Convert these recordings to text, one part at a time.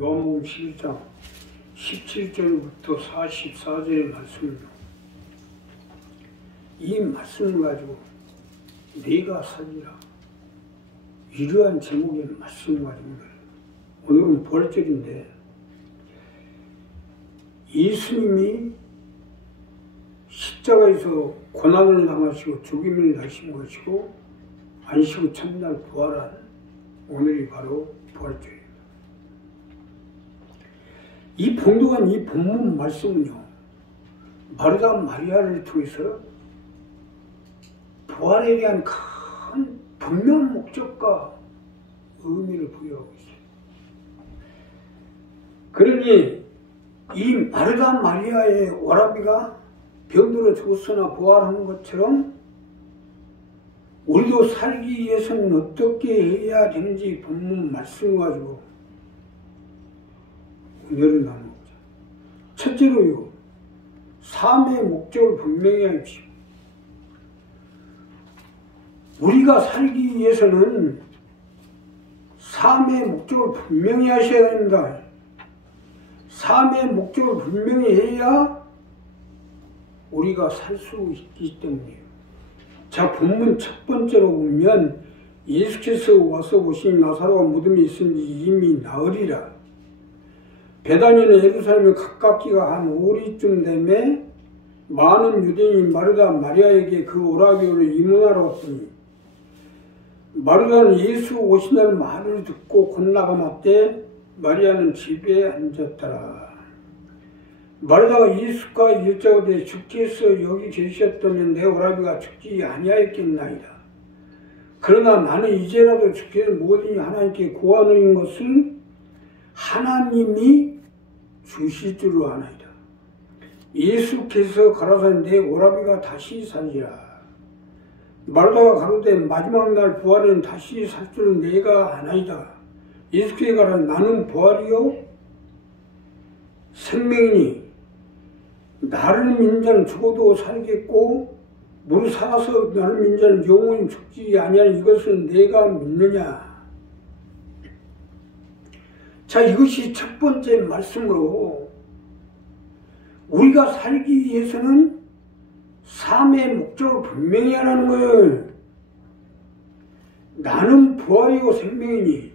요한복음 11장 17절부터 44절의 말씀입니다. 이 말씀을 가지고 내가 살리라, 이러한 제목의 말씀을 가지고 오늘은 부활절인데, 예수님이 십자가에서 고난을 당하시고 죽임을 당하신 것이고 안식 후 첫날 부활한 오늘이 바로 부활절입니다. 이 봉독한 이 본문 말씀은요, 마르다 마리아를 통해서 부활에 대한 큰 분명한 목적과 의미를 부여하고 있어요. 그러니 이 마르다 마리아의 오라비가 병들어 죽었으나 부활하는 것처럼 우리도 살기 위해서는 어떻게 해야 되는지 본문 말씀 가지고 은혜를 나누고자. 첫째로요, 삶의 목적을 분명히 하십시오. 우리가 살기 위해서는 삶의 목적을 분명히 하셔야 됩니다. 삶의 목적을 분명히 해야 우리가 살 수 있기 때문이에요. 자, 본문 첫 번째로 보면 예수께서 와서 보시니 나사로가 무덤에 있은지 이미 나으리라. 베다니는 예루살렘에 가깝기가 한 오리쯤 되매 많은 유대인이 마르다 마리아에게 그 오라비를 이문하러 왔더니, 마르다는 예수 오신다는 말을 듣고 곧 나가났대. 마리아는 집에 앉았더라. 마르다가 예수가 여짜오되 주께서 여기 계셨다면 내 오라비가 죽지 아니하였겠나이다. 그러나 나는 이제라도 주께서 뭐든지 하나님께 구하는 것을 하나님이 주실 줄로 아나이다. 예수께서 가라사대 내 오라비가 다시 살리라. 마르다가 가로되 마지막 날 부활은 다시 살 줄은 내가 아나이다. 예수께서 가라 나는 부활이요 생명이니 나를 믿는 자는 죽어도 살겠고 무릇 살아서 나를 믿는 자는 영원히 죽지 아니하는 이것을 내가 믿느냐. 자, 이것이 첫 번째 말씀으로 우리가 살기 위해서는 삶의 목적을 분명히 하라는 거예요. 나는 부활이고 생명이니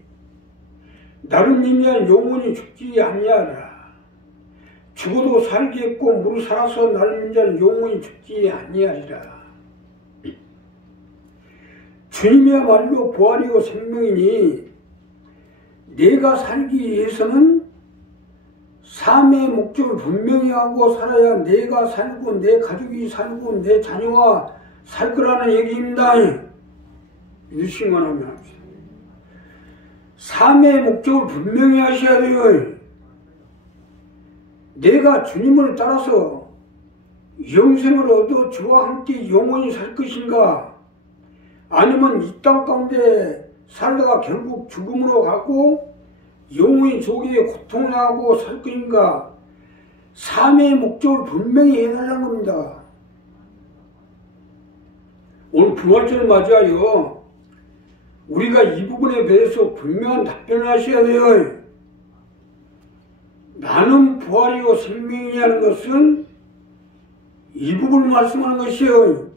나를 믿는 자는 영원히 죽지 아니하리라. 죽어도 살겠고 무릇 살아서 나를 믿는 자는 영원히 죽지 아니하리라. 주님이야말로 부활이고 생명이니 내가 살기 위해서는 삶의 목적을 분명히 하고 살아야 내가 살고 내 가족이 살고 내 자녀가 살 거라는 얘기입니다. 믿으시면 하면 삶의 목적을 분명히 하셔야 돼요. 내가 주님을 따라서 영생을 얻어 주와 함께 영원히 살 것인가, 아니면 이 땅 가운데 살다가 결국 죽음으로 가고 영원히 조기에 고통하고 살 것인가. 삶의 목적을 분명히 해달라는 겁니다. 오늘 부활절을 맞이하여 우리가 이 부분에 대해서 분명한 답변을 하셔야 돼요. 나는 부활이요 생명이라는 것은 이 부분을 말씀하는 것이에요.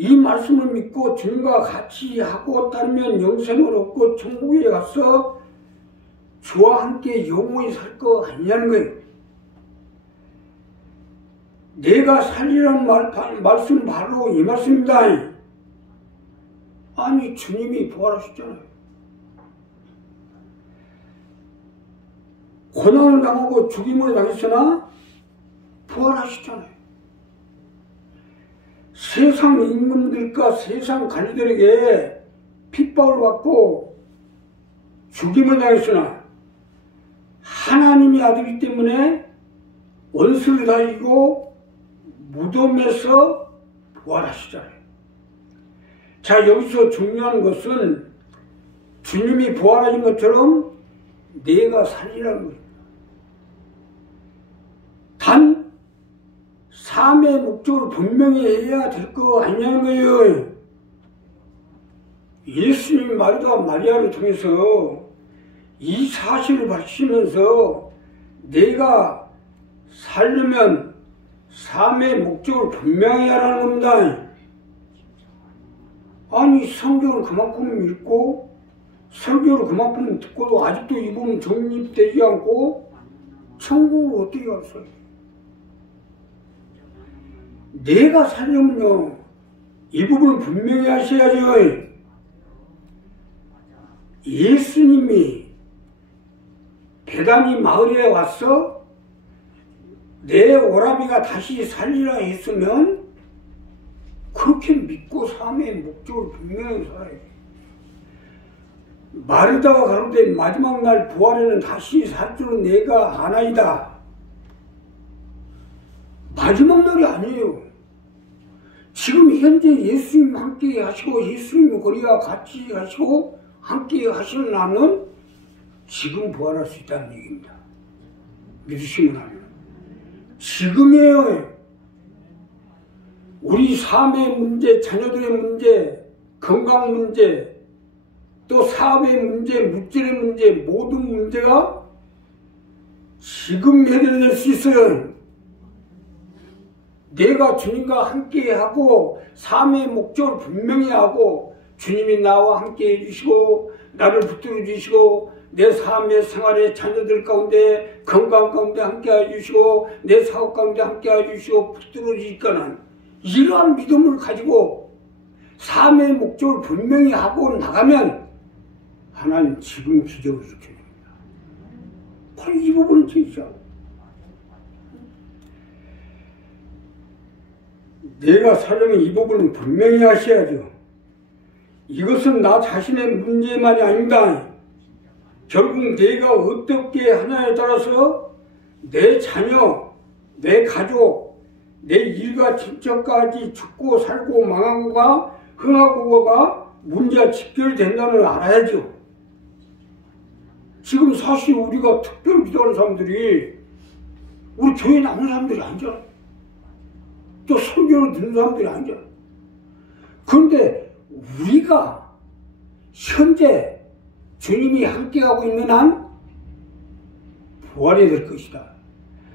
이 말씀을 믿고 주님과 같이 하고 따르면 영생을 얻고 천국에 가서 주와 함께 영원히 살 거 아니냐는 거예요. 내가 살리라는 말씀 바로 이 말씀입니다. 아니, 주님이 부활하셨잖아요. 고난을 당하고 죽임을 당했으나 부활하셨잖아요. 세상 임금들과 세상 관리들에게 핍박을 받고 죽임을 당했으나 하나님의 아들이기 때문에 원수를 다 이기고 무덤에서 부활하시잖아요. 자, 여기서 중요한 것은 주님이 부활하신 것처럼 내가 살리라는 거예요. 단 삶의 목적을 분명히 해야 될 거 아니냐는 거예요. 예수님이 마르다 마리아를 통해서 이 사실을 밝히면서 내가 살려면 삶의 목적을 분명히 하라는 겁니다. 아니 성경을 그만큼 읽고 설교를 그만큼 듣고도 아직도 이 부분 정립되지 않고 천국을 어떻게 갔어요? 내가 살려면요 이 부분을 분명히 하셔야죠. 예수님이 베다니 마을에 와서 내 오라비가 다시 살리라 했으면 그렇게 믿고 삶의 목적을 분명히 살아야 돼. 마르다가 가로되 마지막 날 부활에는 다시 살 줄은 내가 아나이다. 마지막 날이 아니에요. 지금 현재 예수님 함께 하시고 예수님 거리와 같이 하시고 함께 하시는 나는 지금 부활할 수 있다는 얘기입니다. 믿으시면 하면 지금이에요. 우리 삶의 문제, 자녀들의 문제, 건강 문제, 또 사업의 문제, 물질의 문제, 모든 문제가 지금 해결될 수 있어요. 내가 주님과 함께하고 삶의 목적을 분명히 하고 주님이 나와 함께 해주시고 나를 붙들어 주시고 내 삶의 생활의 자녀들 가운데 건강 가운데 함께 해주시고 내 사업 가운데 함께 해주시고 붙들어 주시거나 이러한 믿음을 가지고 삶의 목적을 분명히 하고 나가면 하나님 지금 기적을 일으켜줍니다. 바로 이 부분은 진짜 내가 살려면 이 부분은 분명히 하셔야죠. 이것은 나 자신의 문제만이 아닙니다. 결국 내가 어떻게 하냐에 따라서 내 자녀, 내 가족, 내 일과 친척까지 죽고 살고 망하고가 흥하고가 문제가 직결된다는 걸 알아야죠. 지금 사실 우리가 특별 기도하는 사람들이 우리 교회에 나오는 사람들이 아니잖아. 또 설교를 듣는 사람들이 아니잖아. 그런데 우리가 현재 주님이 함께하고 있는 한 부활이 될 것이다.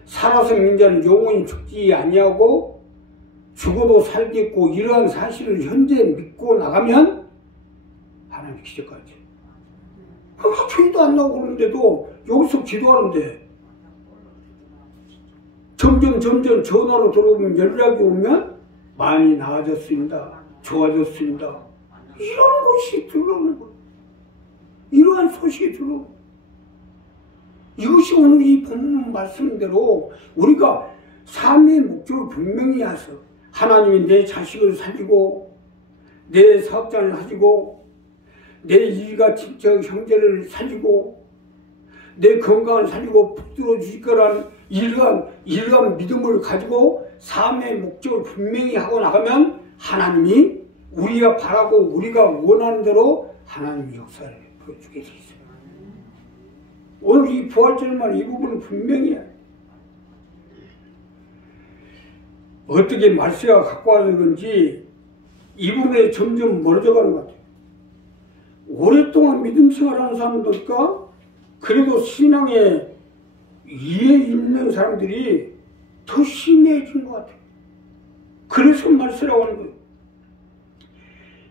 살아서 믿는 자는 영원히 죽지 아니하고 죽어도 살겠고 이러한 사실을 현재 믿고 나가면 하나님 기적하지. 교회도 안 나오고 그러는데도 여기서 기도하는데 점점 전화로 들어오면 연락이 오면 많이 나아졌습니다. 좋아졌습니다. 이런 것이 들어오는 거예요. 이러한 소식이 들어오는 거예요. 이것이 오늘 이 본문 말씀대로 우리가 삶의 목적을 분명히 해서 하나님이 내 자식을 살리고 내 사업자를 살리고 내 일가 친척 형제를 살리고 내 건강을 살리고 붙들어 주실 거라는 이러한 믿음을 가지고 삶의 목적을 분명히 하고 나가면 하나님이 우리가 바라고 우리가 원하는 대로 하나님의 역사를 보여주게 돼 있어요. 오늘 이 부활절만 이 부분은 분명히 어떻게 말세가 갖고 와서 그런지 이 부분에 점점 멀어져 가는 것 같아요. 오랫동안 믿음 생활하는 사람들과 그래도 신앙에 이해 있는 사람들이 더 심해진 것 같아요. 그래서 말세라고 하는 거예요.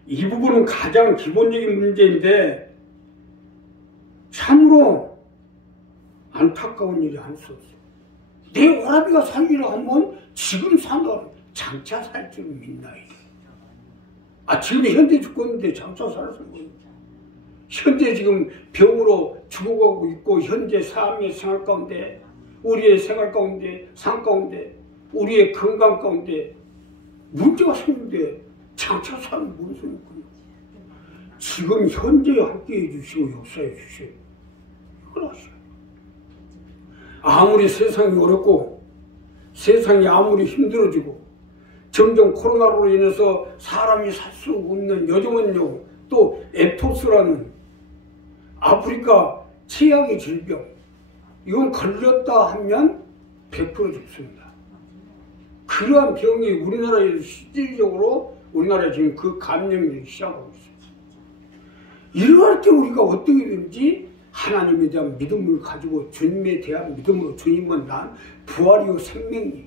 이 부분은 가장 기본적인 문제인데 참으로 안타까운 일이 아닐 수 없어요. 내 오라비가 살기라 하면 지금 산다 장차 살 줄 믿나요? 지금 현재 죽고 있는데 장차 살아서 거예요. 현재 지금 병으로 죽어가고 있고 현재 삶의 생활 가운데 우리의 생활 가운데 삶 가운데 우리의 건강 가운데 문제가 생기는데 장차 사는 무슨 소리입니까? 지금 현재 함께해 주시고 역사해 주셔요. 이걸 하셔요. 아무리 세상이 어렵고 세상이 아무리 힘들어지고 점점 코로나로 인해서 사람이 살 수 없는 요즘은요 또 에토스라는 아프리카 최악의 질병 이건 걸렸다 하면 100% 죽습니다. 그러한 병이 우리나라에 실질적으로 우리나라에 지금 감염이 시작하고 있어요. 이럴 때 우리가 어떻게든지 하나님에 대한 믿음을 가지고 주님에 대한 믿음으로 주님은 난 부활이요 생명이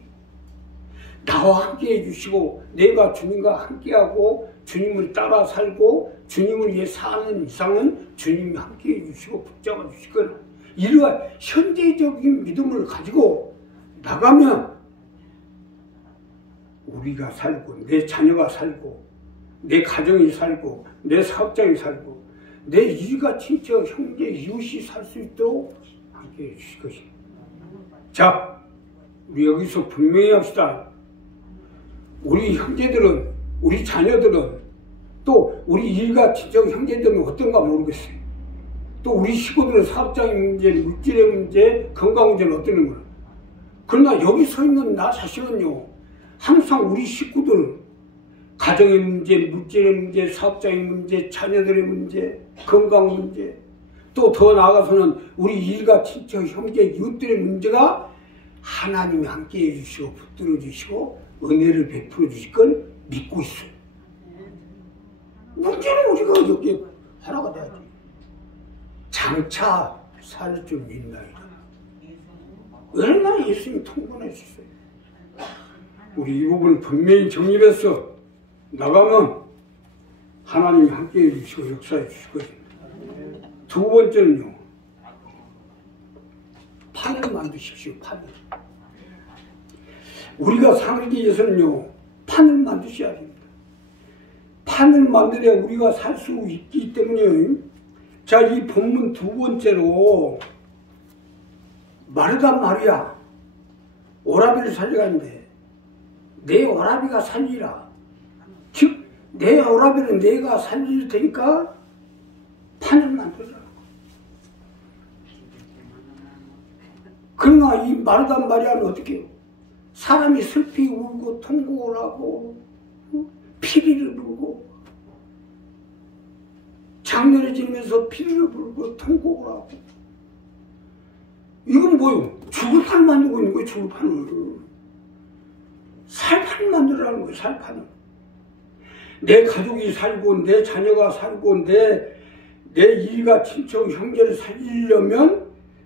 나와 함께 해주시고 내가 주님과 함께하고 주님을 따라 살고 주님을 위해 사는 이상은 주님이 함께 해주시고 붙잡아 주시거나 이러한 현재적인 믿음을 가지고 나가면 우리가 살고 내 자녀가 살고 내 가정이 살고 내 사업장이 살고 내 일가 친척 형제 이웃이 살 수 있도록 함께 해주실 것입니다. 자, 우리 여기서 분명히 합시다. 우리 형제들은 우리 자녀들은 또 우리 일가 친척 형제들은 어떤가 모르겠어요. 또 우리 식구들은 사업장의 문제, 물질의 문제, 건강 문제는 어떤 거예요. 그러나 여기 서 있는 나 자신은요, 항상 우리 식구들, 가정의 문제, 물질의 문제, 사업장의 문제, 자녀들의 문제, 건강 문제, 또 더 나아가서는 우리 일가 친척, 형제, 이웃들의 문제가 하나님이 함께 해주시고 붙들어 주시고 은혜를 베풀어 주실 걸 믿고 있어요. 문제는 우리가 여기 하나가 돼야지. 장차 살 줄 믿나이다. 얼마나 예수님이 통분하셨어요. 우리 이 부분을 분명히 정립해서 나가면 하나님이 함께해 주시고 역사해 주실 것입니다. 두 번째는요, 판을 만드십시오. 판을. 우리가 살기 위해서는요, 판을 만드셔야 됩니다. 판을 만들어야 우리가 살 수 있기 때문에, 자, 이 본문 두 번째로 마르다 마리아 오라비를 살려가는데 내 오라비가 살리라. 즉 내 오라비는 내가 살릴 테니까 판을 만들어라. 그러나 이 마르다 마리아는 어떻게 해요? 사람이 슬피 울고 통곡을 하고 피리를 불고 장례를 지면서 피리를 불고 통곡을 하고, 이건 뭐예요? 죽을 판을 만들고 있는 거예요. 죽을 판을. 살판을 만들라는 거예요. 살판을. 내 가족이 살고 내 자녀가 살고 내 일가 친척 형제를 살리려면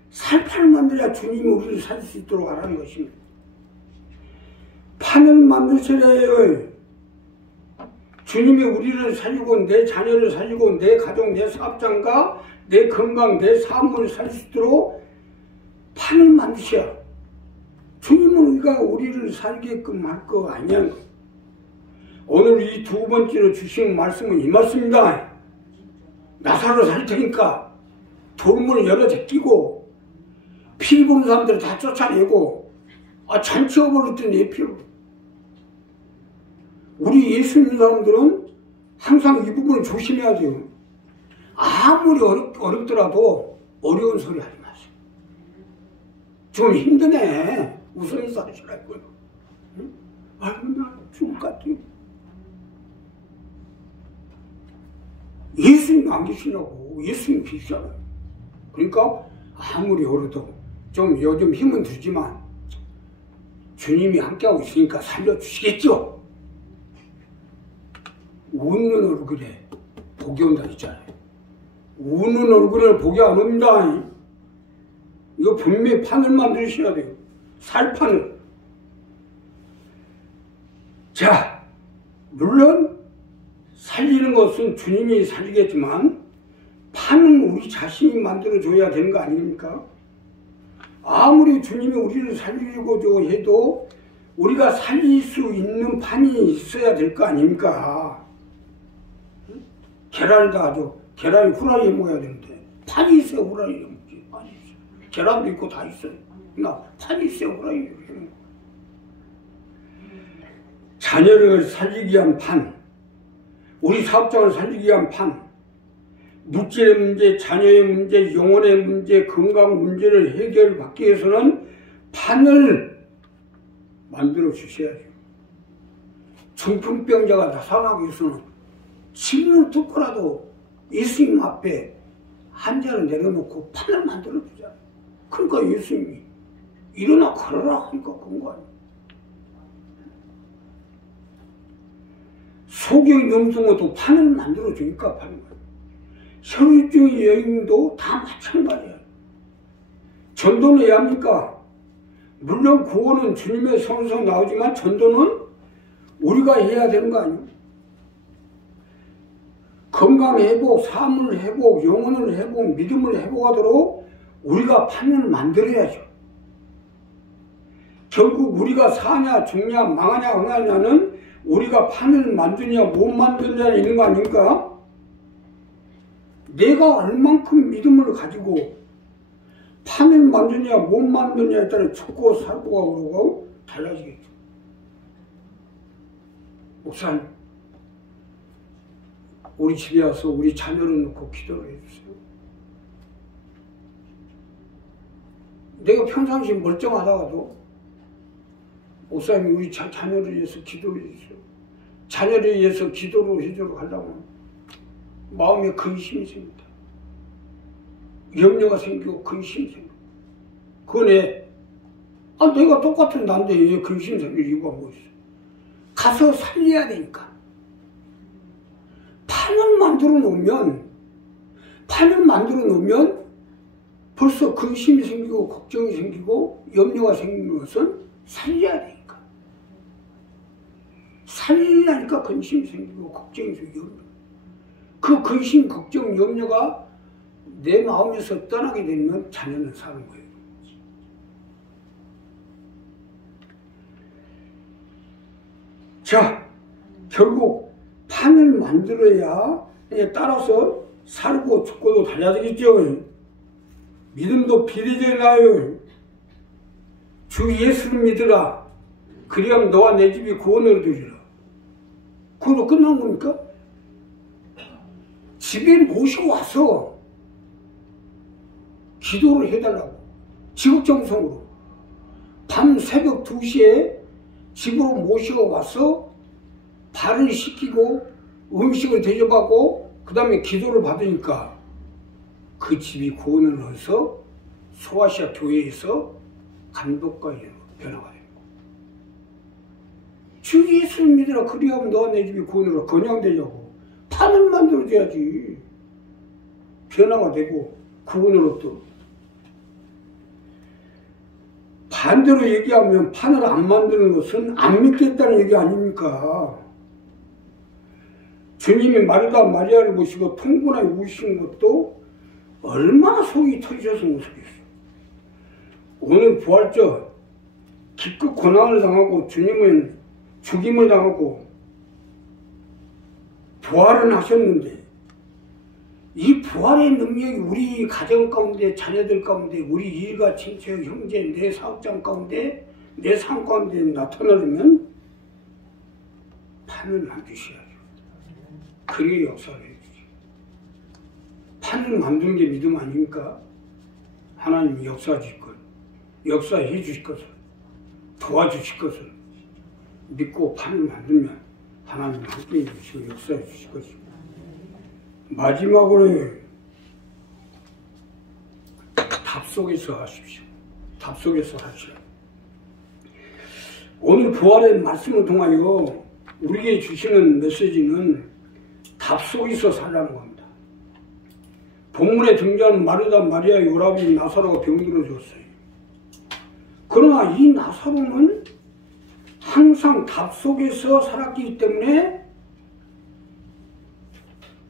살판을 만들어야 주님이 우리를 살릴 수 있도록 하라는 것입니다. 판을 만드셔야 해요. 주님이 우리를 살리고 내 자녀를 살리고 내 가족, 내 사업장과 내 건강, 내 사업을 살릴 수 있도록 판을 만드셔야. 주님은 우리를 살게끔 할 거 아니야. 오늘 이 두 번째로 주신 말씀은 이 말씀입니다. 나사로 살 테니까 돌문을 열어 제끼고 피 부는 사람들을 다 쫓아내고 잔치어버렸던 내 피로. 우리 예수 믿는 사람들은 항상 이 부분을 조심해야 돼요. 아무리 어렵더라도 어려운 소리 하지 마세요. 좀 힘드네. 웃으면서 하시라고요. 응? 아이고 나 죽을 것 같아요. 예수님 안 계시냐고. 예수님 계시잖아요. 그러니까 아무리 어려도 좀 요즘 힘은 들지만 주님이 함께하고 있으니까 살려주시겠죠. 웃는 얼굴에 복이 온다 했잖아요. 우는 얼굴에 복이 안 옵니다. 이거 분명히 판을 만드셔야 돼요. 살판을. 자, 물론 살리는 것은 주님이 살리겠지만 판은 우리 자신이 만들어줘야 되는 거 아닙니까? 아무리 주님이 우리를 살리려고 해도 우리가 살릴 수 있는 판이 있어야 될 거 아닙니까? 계란을 다 가져. 계란이 후라이에 먹어야 되는데 판이 있어야 후라이에 먹지. 판이 있어요. 계란도 있고 다 있어요. 그러나 판이 있어야 후라이에 먹는 거. 자녀를 살리기 위한 판, 우리 사업장을 살리기 위한 판, 물질의 문제, 자녀의 문제, 영혼의 문제, 건강 문제를 해결받기 위해서는 판을 만들어 주셔야죠. 중풍병자가 나타나기 위해서는 침을 뚫고라도 예수님 앞에 한 자를 내려놓고 판을 만들어 주잖아요. 그러니까 예수님이 일어나 걸어라 하니까 그런 거 아니에요. 소경이 넘는 것도 판을 만들어 주니까 파는 거예요. 혈육주의 여인도 다 마찬가지야. 전도는 해야 합니까? 물론 구원은 주님의 손에서 나오지만 전도는 우리가 해야 되는 거 아니에요? 건강 회복, 삶을 회복, 영혼을 회복, 믿음을 회복하도록 우리가 판을 만들어야죠. 결국 우리가 사냐 죽냐 망하냐 흥하냐는 우리가 판을 만드냐 못 만드냐 있는 거 아닙니까? 내가 얼만큼 믿음을 가지고 판을 만드냐 못 만드냐에 따라 죽고 살고가 그러고 달라지겠죠. 목사님, 우리 집에 와서 우리 자녀를 놓고 기도를 해주세요. 내가 평상시 멀쩡하다가도 목사님 우리 자녀를 위해서 기도해 주세요. 자녀를 위해서 기도를 해주려고 하려면 마음에 근심이 생깁니다. 염려가 생기고 근심이 생깁니다. 그거네. 내가 똑같은 난데 왜 근심 생길 이유가 뭐 있어? 가서 살려야 되니까. 판을 만들어 놓으면 벌써 근심이 생기고 걱정이 생기고 염려가 생기는 것은 살려야 되니까. 살리려니까 근심이 생기고 걱정이 생기고 그 근심, 걱정, 염려가 내 마음에서 떠나게 되면 자녀는 사는 거예요. 자, 결국 판을 만들어야 따라서 살고 죽고도 달라지겠죠. 믿음도 비례되어 나요. 주 예수를 믿으라. 그리하면 너와 내 집이 구원을 얻으리라. 그걸로 끝난 겁니까? 집에 모시고 와서 기도를 해달라고. 지극정성으로. 밤 새벽 2시에 집으로 모시고 와서 발을 씻기고 음식을 대접하고 그 다음에 기도를 받으니까 그 집이 구원을 얻어서 소아시아 교회에서 감독과 변화가 되는 거예요. 주 예수를 믿으라. 그리하면 너와 내 집이 구원을 얻어. 그냥 되냐고. 판을 만들어줘야지. 변화가 되고 구원을 얻도록. 반대로 얘기하면 판을 안 만드는 것은 안 믿겠다는 얘기 아닙니까? 주님이 마르다 마리아를 보시고 통분하게 우시는 것도 얼마나 속이 터지셔서 우셨겠어요. 오늘 부활절 기껏 고난을 당하고 주님은 죽임을 당하고 부활은 하셨는데 이 부활의 능력이 우리 가정 가운데, 자녀들 가운데, 우리 일가, 친척, 형제, 내 사업장 가운데, 내 삶 가운데 나타나려면 판을 만드셔야죠. 그게 역사를 해주죠. 판을 만드는 게 믿음 아닙니까? 하나님이 역사하실 것, 역사해 주실 것을, 도와주실 것을 믿고 판을 만들면 하나님이 함께 해주시고 역사해 주실 것입니다. 마지막으로 답 속에서 하십시오. 답 속에서 하시오. 오늘 부활의 말씀을 통하여 우리에게 주시는 메시지는 답 속에서 살라는 겁니다. 본문에 등장하는 마르다, 마리아, 요랍이 나사로가 병들어 줬어요. 그러나 이 나사로는 항상 답 속에서 살았기 때문에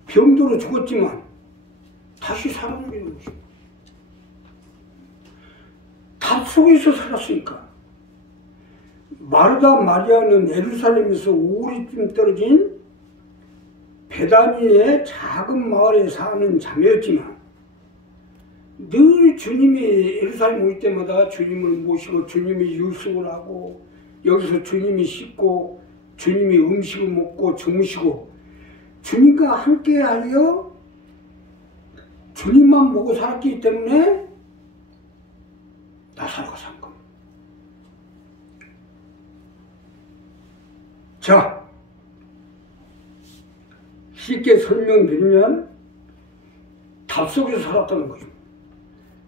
병들어 죽었지만 다시 살아나게 된 것입니다. 답 속에서 살았으니까. 마르다 마리아는 예루살렘에서 5리쯤 떨어진 베다니의 작은 마을에 사는 자매였지만 늘 주님이 예루살렘 올 때마다 주님을 모시고 주님이 유숙을 하고 여기서 주님이 씻고 주님이 음식을 먹고 주무시고 주님과 함께하여 주님만 보고 살았기 때문에 나사로가 산 겁니다. 자, 쉽게 설명드리면 답 속에서 살았다는 것입니다.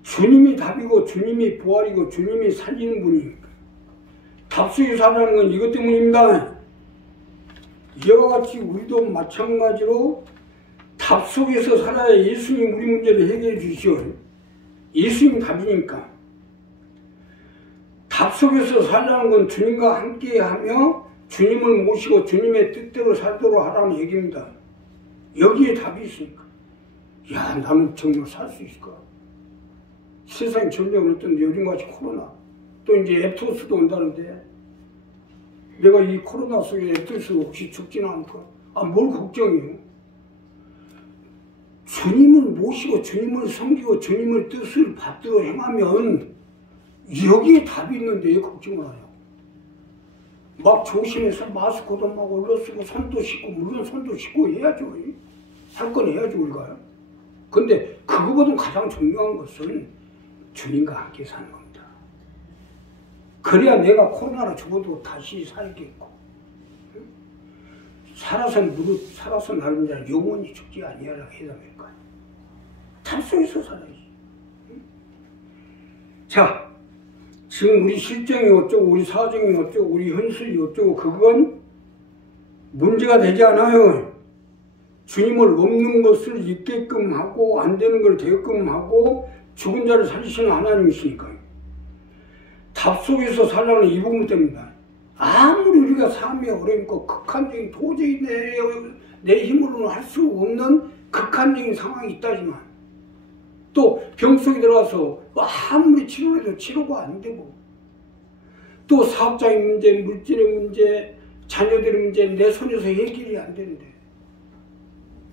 주님이 답이고 주님이 부활이고 주님이 살리는 분이니까. 답 속에서 살아가는 건 이것 때문입니다. 이와 같이 우리도 마찬가지로 답 속에서 살아야 예수님 우리 문제를 해결해 주시오. 예수님 답이니까. 답 속에서 살라는 건 주님과 함께하며 주님을 모시고 주님의 뜻대로 살도록 하라는 얘기입니다. 여기에 답이 있으니까. 야, 나는 정말 살 수 있을까? 세상이 전쟁을 했던데 요즘같이 코로나, 또 이제 앱토스도 온다는데 내가 이 코로나 속에 앱토스 혹시 죽지는 않을까? 아, 뭘 걱정이에요? 주님을 모시고 주님을 섬기고 주님의 뜻을 받들어 행하면 여기에 답이 있는데 왜 걱정을 하냐고. 막 조심해서 마스크도 막 올려쓰고 손도 씻고, 물론 손도 씻고 해야죠. 할 건 해야죠, 우리가. 근데 그거보다 가장 중요한 것은 주님과 함께 사는 겁니다. 그래야 내가 코로나로 죽어도 다시 살겠고, 살아서 나는 자 영원히 죽지 아니하라 해야 될까. 답 속에서 살아야지. 자, 지금 우리 실정이 어쩌고 우리 사정이 어쩌고 우리 현실이 어쩌고 그건 문제가 되지 않아요. 주님을 없는 것을 있게끔 하고 안 되는 걸 되게끔 하고 죽은 자를 살리시는 하나님이시니까요. 답 속에서 살라는 이 부분 때문입니다. 아무리 우리가 삶이 어려우니까 극한적인 도저히 내 힘으로는 할 수 없는 극한적인 상황이 있다지만 또 병 속에 들어가서 아무리 치료해도 치료가 안 되고 또 사업장의 문제, 물질의 문제, 자녀들의 문제 내 손에서 해결이 안 되는데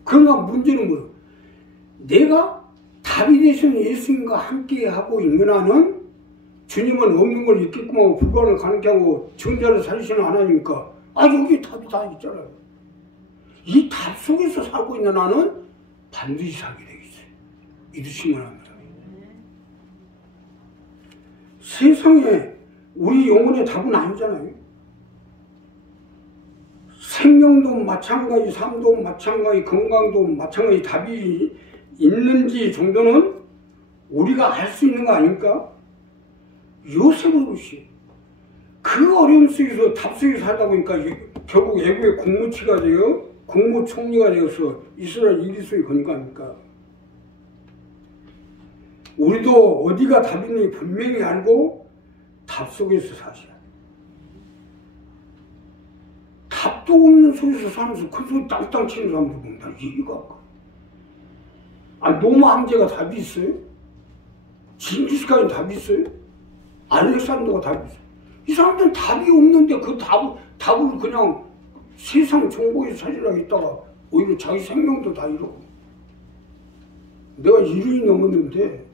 그러나 문제는 뭐예요? 내가 답이 되시는 예수님과 함께 하고 있는 한은 주님은 없는 걸 있게끔 하고 불가능을 가능케 하고 정자를 살리시는 하나님이니까 여기 답이 다 있잖아요. 이 답 속에서 살고 있는 한은 반드시 살게 되겠어요. 믿으시면 합니다. 세상에 우리 영혼의 답은 아니잖아요. 생명도 마찬가지, 삶도 마찬가지, 건강도 마찬가지 답이 있는지 정도는 우리가 알 수 있는 거 아닙니까? 요셉을 보시. 그 어려움 속에서 답 속에 살다 보니까 결국 애국의 국무치가 되어 국무총리가 되어서 이스라엘 1위수에 건 거 아닙니까? 우리도 어디가 답이 있는지 분명히 알고 답 속에서 사셔야 돼. 답도 없는 속에서 사면서 그 소리 땅땅 치는 사람들 보면 다 이해가 안 가. 노마 황제가 답이 있어요? 징기스칸이 답이 있어요? 알렉산더가 답이 있어요? 이 사람들은 답이 없는데 그 답을 그냥 세상 정보에 살리라고 했다가 오히려 자기 생명도 다 잃었고. 내가 1년이 넘었는데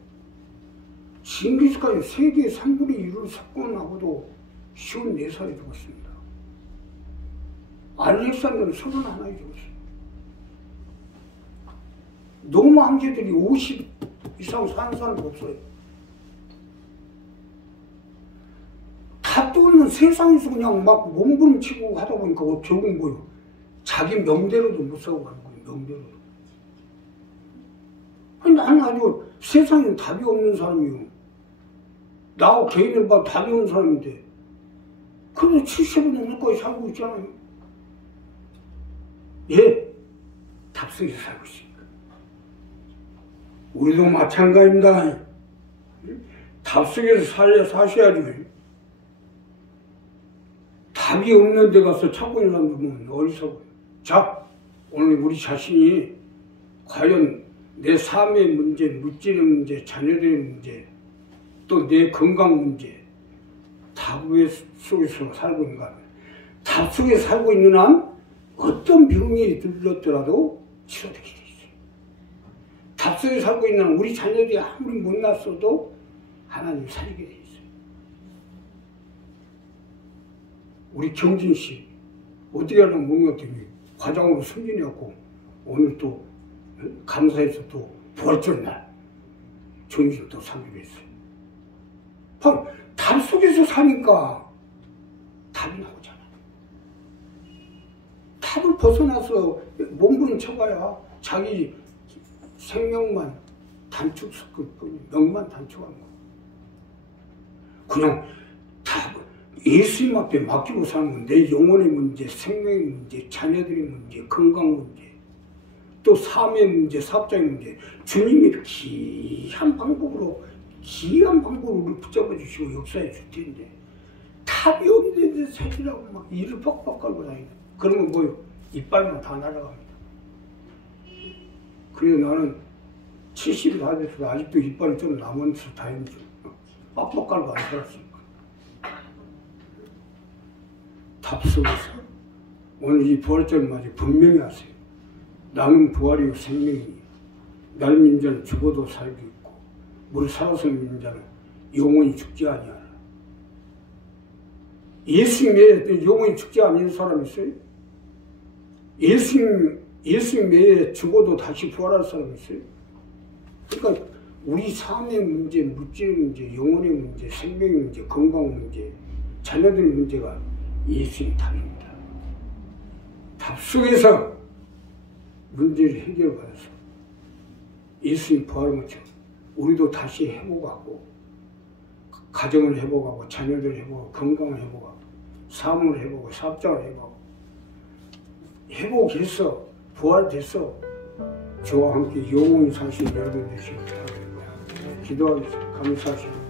징기스칸이 세계 3분의 1을 석권하고도 54살에 죽었습니다. 알렉산더는 31에 죽었어요. 노마 황제들이 50 이상 사는 사람도 없어요. 답도 없는 세상에서 그냥 막 몸부림치고 하다 보니까 결국 뭐요? 자기 명대로도 못 살고 가는 거예요. 명대로도. 아니, 나는 아주 세상에 답이 없는 사람이요. 나하고 개인을 봐 답이 없는 사람인데 그래도 70은 넘을까지 살고 있잖아요. 예, 답 속에서 살고 있습니다. 우리도 마찬가지입니다. 답 속에서 사셔야죠. 답이 없는 데 가서 찾고 있는 사람들은 어리석어요. 자, 오늘 우리 자신이 과연 내 삶의 문제, 물질의 문제, 자녀들의 문제, 또 내 건강 문제, 답 속에서 살고 있는가 하면 답 속에 살고 있는 한 어떤 병이 들렀더라도 치료되게 돼 있어요. 답 속에 살고 있는 한 우리 자녀들이 아무리 못났어도 하나님 살리게 돼 있어요. 우리 경진 씨 어떻게 하려면 뭔가 되게 과장으로 승진해갖고 오늘 또 감사해서 또 부활절 날 정신 또 상기로 했어요. 바로 답 속에서 사니까 답이 나오잖아. 답을 벗어나서 몸부림쳐봐야 자기 생명만 단축시킬 뿐이 명만 단축한 거. 그냥 답을 예수님 앞에 맡기고 사는 건 내 영혼의 문제, 생명의 문제, 자녀들의 문제, 건강 문제 또 삶의 문제, 사업장의 문제, 주님이 귀한 방법으로 우리 붙잡아 주시고 역사해 줄 텐데 답이 없는데 살리라고 막 이를 뻑뻑 깔고 다니는. 그러면 뭐요? 이빨만 다 날아갑니다. 그래서 나는 70이 다 돼서 아직도 이빨이 좀 남아서 다행이죠. 뻑뻑 깔고 안 살았으니까. 답 속에서 오늘 이 부활절 맞이 분명히 하세요. 나는 부활이요 생명이니 날 믿는 자는 죽어도 살고 있고 우리 살아서 믿는 자는 영원히 죽지 아니하라. 예수님 외에 영원히 죽지 않는 사람 있어요? 예수님 외에 죽어도 다시 부활할 사람 있어요? 그러니까 우리 삶의 문제, 물질의 문제, 영혼의 문제, 생명의 문제, 건강 문제, 자녀들 문제가 예수님 답입니다. 답 속에서 문제를 해결받아서 예수님 부활한 것처럼 우리도 다시 회복하고 가정을 회복하고 자녀들 회복하고 건강을 회복하고 삶을 회복하고 사업장을 회복하고 회복해서 부활돼서 저와 함께 영원히 사신 여러분 되시길 바랍니다. 기도하겠습니다. 감사하십니다.